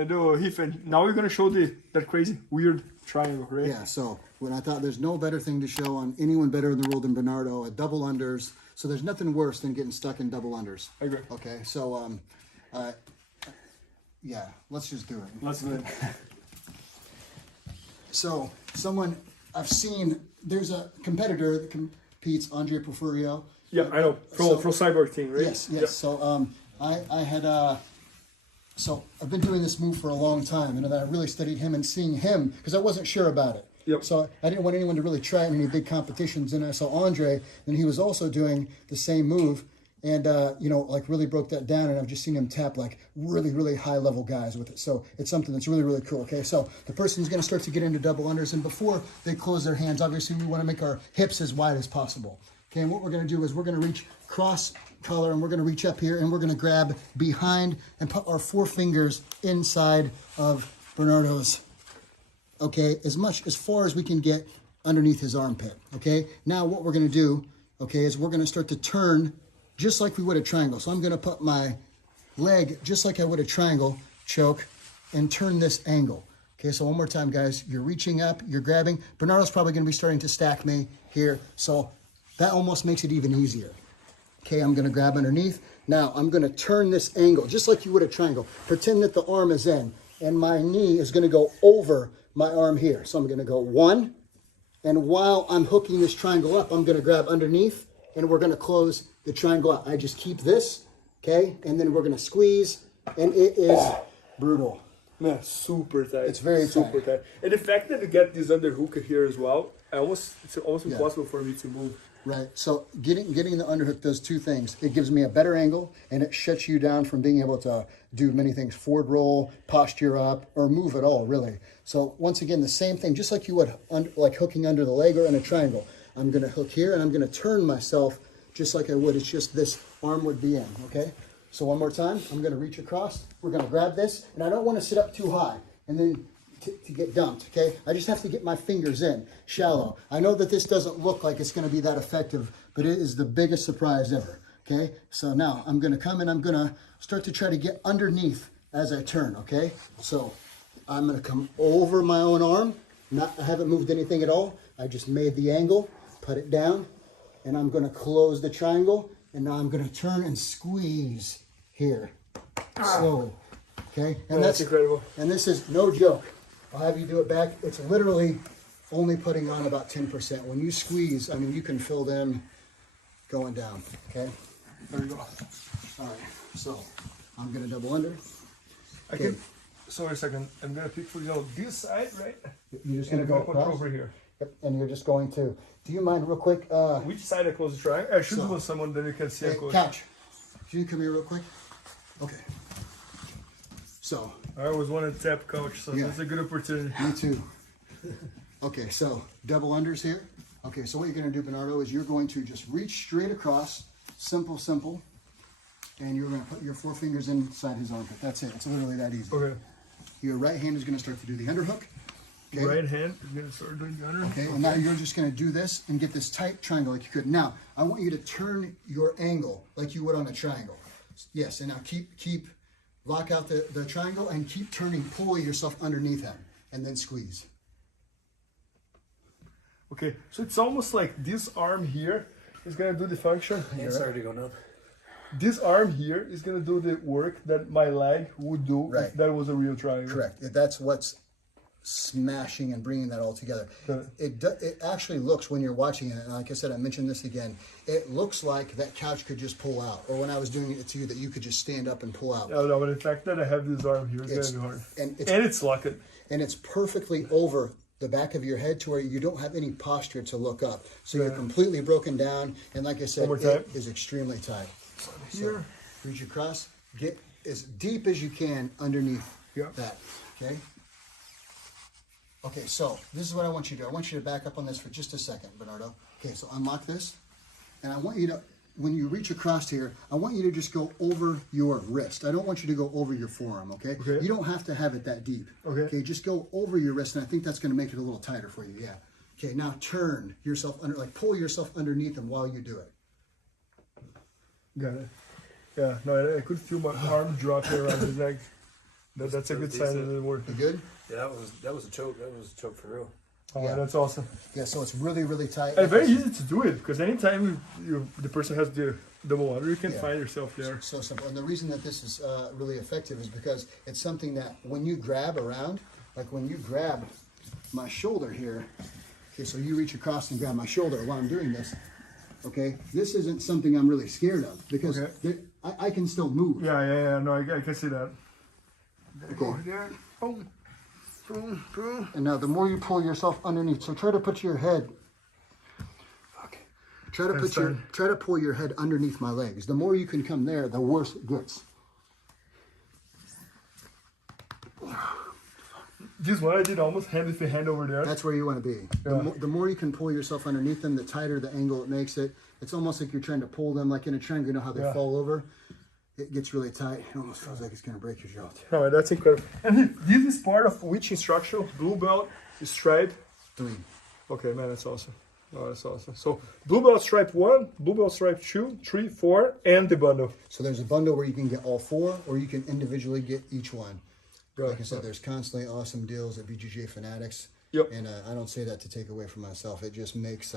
And Heath, and now we're gonna show that crazy weird triangle, right? Yeah. So when I thought there's no better thing to show on anyone better in the world than Bernardo, a double unders. So there's nothing worse than getting stuck in double unders. I agree. Okay. So yeah, let's just do it. Let's do it. So someone I've seen, there's a competitor that competes, Andre Porfirio. Yeah, I know. Pro cyborg team, right? Yes, yes. Yeah. So I had so I've been doing this move for a long time, and I really studied him and seeing him because I wasn't sure about it. Yep. So I didn't want anyone to really try it in any big competitions. And I saw Andre, and he was also doing the same move, and you know, like really broke that down. And I've just seen him tap like really, really high level guys with it. So it's something that's really, really cool. Okay, so the person's going to start to get into double unders, and before they close their hands, obviously we want to make our hips as wide as possible. Okay, and what we're going to do is we're going to reach cross collar, and we're going to reach up here, and we're going to grab behind and put our 4 fingers inside of Bernardo's. Okay, as far as we can get underneath his armpit. Okay, now what we're going to do, okay, is we're going to start to turn just like we would a triangle. So I'm going to put my leg just like I would a triangle, choke, and turn this angle. Okay, so one more time, guys. You're reaching up, you're grabbing. Bernardo's probably going to be starting to stack me here, so that almost makes it even easier. Okay, I'm going to grab underneath. Now I'm going to turn this angle just like you would a triangle. Pretend that the arm is in, and my knee is going to go over my arm here. So I'm going to go 1, and while I'm hooking this triangle up, I'm going to grab underneath, and we're going to close the triangle out. I just keep this, okay, and then we're going to squeeze, and it is brutal. Man, super tight. It's very super tight. And the fact that you get this underhook here as well, it's almost impossible for me to move. Right. So getting the underhook does 2 things. It gives me a better angle, and it shuts you down from being able to do many things: forward roll, posture up, or move at all, really. So once again, the same thing, just like you would like hooking under the leg or in a triangle. I'm going to hook here, and I'm going to turn myself just like I would. It's just this arm would be in, okay? So one more time, I'm going to reach across. We're going to grab this, and I don't want to sit up too high and then to get dumped, okay? I just have to get my fingers in, shallow. I know that this doesn't look like it's going to be that effective, but it is the biggest surprise ever, okay? So now I'm going to come and I'm going to start to try to get underneath as I turn, okay? So I'm going to come over my own arm. I haven't moved anything at all. I just made the angle, put it down, and I'm going to close the triangle, and now I'm going to turn and squeeze here. Slowly, okay? And that's incredible. And this is no joke. I'll have you do it back. It's literally only putting on about 10%. When you squeeze, I mean, you can feel them going down, okay? There you go. All right, so I'm going to double under. Okay. Sorry a second. I'm going to pick for you this side, right? You're just going to go across? Over here. Yep, and you're just going to, do you mind real quick? Which side I close the triangle? I should do someone that you can see. Hey, Couch, can you come here real quick? Okay. So. I always wanted to tap Coach, so that's a good opportunity. Me too. Okay, so double unders here. Okay, so what you're going to do, Bernardo, is you're going to just reach straight across, simple, and you're going to put your 4 fingers inside his armpit. That's it. It's literally that easy. Okay. Your right hand is going to start to do the underhook. Okay. Right hand is going to start doing the underhook. Okay, and now you're just going to do this and get this tight triangle like you could. Now, I want you to turn your angle like you would on a triangle. Yes, and now keep lock out the triangle and keep turning, pull yourself underneath him, and then squeeze. Okay, so it's almost like this arm here is going to do the function. It's already going up. This arm here is going to do the work that my leg would do if that was a real triangle. Correct. That's what's smashing and bringing that all together. It actually looks, when you're watching it, and like I said, I mentioned this again, it looks like that couch could just pull out, or when I was doing it to you, that you could just stand up and pull out. No, but the fact that I have this arm here is going to be hard. And it's locked. And it's perfectly over the back of your head to where you don't have any posture to look up. So you're completely broken down, and like I said, it is extremely tight. Here. So reach across, get as deep as you can underneath that, okay? Okay, so this is what I want you to do. I want you to back up on this for just a second, Bernardo. Okay, so unlock this, and I want you to, when you reach across here, I want you to just go over your wrist. I don't want you to go over your forearm, okay? You don't have to have it that deep. Okay, just go over your wrist, and I think that's going to make it a little tighter for you, yeah. Okay, now turn yourself under, like pull yourself underneath them while you do it. Got it. Yeah, no, I could feel my arm dropping around his neck. That's a good sign that it worked. You good? Yeah, that was a choke. That was a choke for real. Oh, yeah, that's awesome. Yeah, so it's really, really tight. And very easy to do it because anytime the person has the double under, you can find yourself there. So simple. And the reason that this is really effective is because it's something that when you grab around, like when you grab my shoulder here, okay, so you reach across and grab my shoulder while I'm doing this, okay, this isn't something I'm really scared of because I can still move. Yeah, no, I can see that. Okay. There. Boom. Boom, boom. And now the more you pull yourself underneath, so try to put your head, try to pull your head underneath my legs. The more you can come there, the worse it gets. This is what I did, almost hand with the hand over there. That's where you want to be. Yeah. The more you can pull yourself underneath them, the tighter the angle it makes it. It's almost like you're trying to pull them like in a triangle. You know how they fall over? It gets really tight. It almost feels like it's going to break your jaw. Oh, that's incredible. And this is part of which instructional? Blue belt, stripe? 3. Okay, man, that's awesome. Oh, that's awesome. So, blue belt stripe 1, blue belt stripe 2, 3, 4, and the bundle. So there's a bundle where you can get all 4, or you can individually get each one. Like I said, there's constantly awesome deals at BJJ Fanatics. Yep. And I don't say that to take away from myself. It just makes,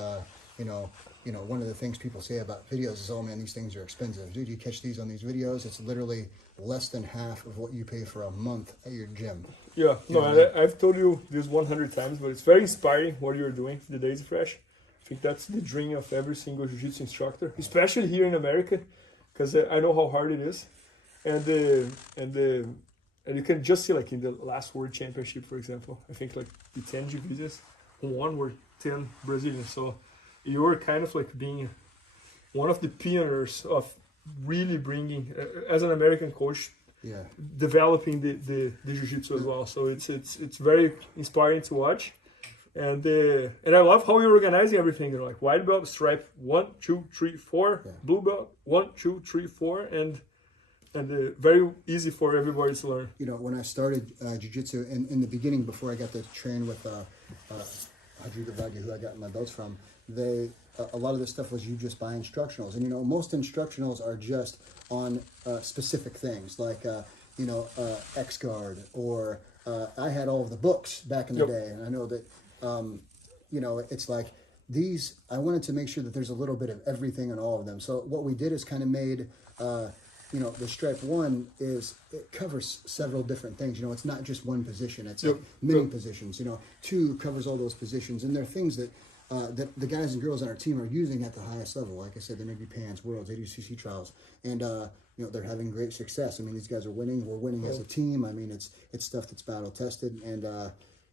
you know, one of the things people say about videos is, oh man, these things are expensive. Dude, you catch these on these videos, it's literally less than half of what you pay for a month at your gym. Yeah, no, I've told you this 100 times, but it's very inspiring what you're doing for the Days Fresh. I think that's the dream of every single jiu-jitsu instructor, especially here in America, because I know how hard it is. And you can just see, like, in the last World Championship, for example, I think, like, the 10 Jiu-Jitsus, one were 10 Brazilians. So you're kind of, like, being one of the pioneers of really bringing, as an American coach, developing the Jiu-Jitsu as well. So it's very inspiring to watch. And I love how you're organizing everything. You're like, white belt, stripe 1, 2, 3, 4, blue belt, 1, 2, 3, 4, and very easy for everybody to learn. You know, when I started jiu-jitsu in the beginning, before I got to train with Rodrigo Vaghi, who I got my belts from, a lot of this stuff was you just buy instructionals. And, you know, most instructionals are just on specific things, like, you know, X-Guard, or I had all of the books back in the day. And I know that, you know, it's like these, I wanted to make sure that there's a little bit of everything in all of them. So what we did is kind of made... you know, the stripe 1 it covers several different things. You know, it's not just one position. It's like many positions. You know, 2 covers all those positions, and they're things that that the guys and girls on our team are using at the highest level. Like I said, the Navy Pants, Worlds, ADCC trials, and you know, they're having great success. I mean, these guys are winning. We're winning as a team. I mean, it's stuff that's battle tested, and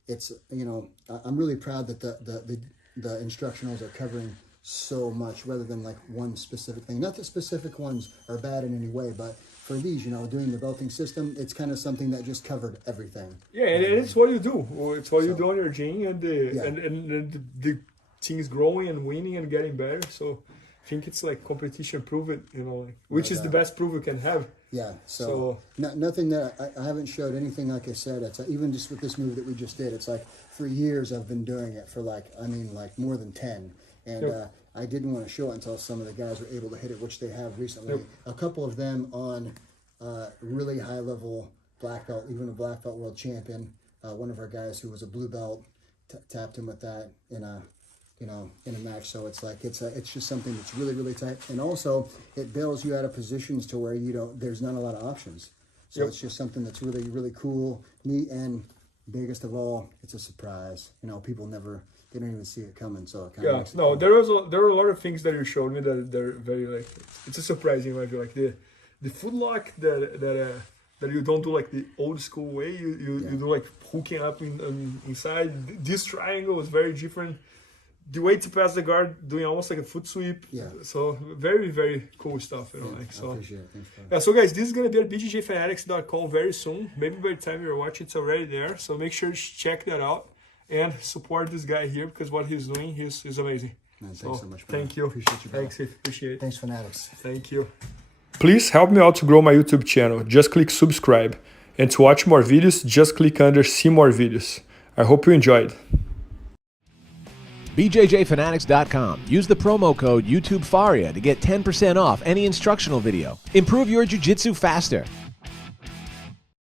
it's, you know, I'm really proud that the instructionals are covering so much rather than like one specific thing. Not that specific ones are bad in any way, but for these, you know, doing the belting system, it's kind of something that just covered everything. Yeah, and it's what you do. It's what you do on your gym, and the team is growing and winning and getting better. So I think it's like competition prove it, you know, like, which is the best proof you can have. Yeah, so nothing that I haven't showed anything, like I said. It's even just with this move that we just did, it's like for years I've been doing it, for like, I mean, like more than 10. And I didn't want to show it until some of the guys were able to hit it, which they have recently. A couple of them on really high level black belt, even a black belt world champion. One of our guys who was a blue belt tapped him with that in a, you know, in a match. So it's like it's just something that's really, really tight, and also it bails you out of positions to where you don't. There's not a lot of options. So it's just something that's really, really cool, neat, and biggest of all, it's a surprise. You know, people never. They don't even see it coming, so it kind of makes it cool. there were a lot of things that you showed me that they're very, like, it's a surprising, like the foot lock that you don't do like the old school way. You do like hooking up inside. This triangle is very different. The way to pass the guard, doing almost like a foot sweep. Yeah. So very, very cool stuff, you know. Like, so. I appreciate it. Thanks, so guys, this is gonna be at bjjfanatics.com very soon. Maybe by the time you're watching, it's already there. So make sure to check that out. And support this guy here, because what he's doing is amazing. Man, thanks so much, bro. Thank you. Appreciate you, bro. Thanks, appreciate it. Thanks, Fanatics. Thank you. Please help me out to grow my YouTube channel. Just click subscribe. And to watch more videos, just click under see more videos. I hope you enjoyed. BJJFanatics.com. Use the promo code YouTubeFaria to get 10% off any instructional video. Improve your jiu-jitsu faster.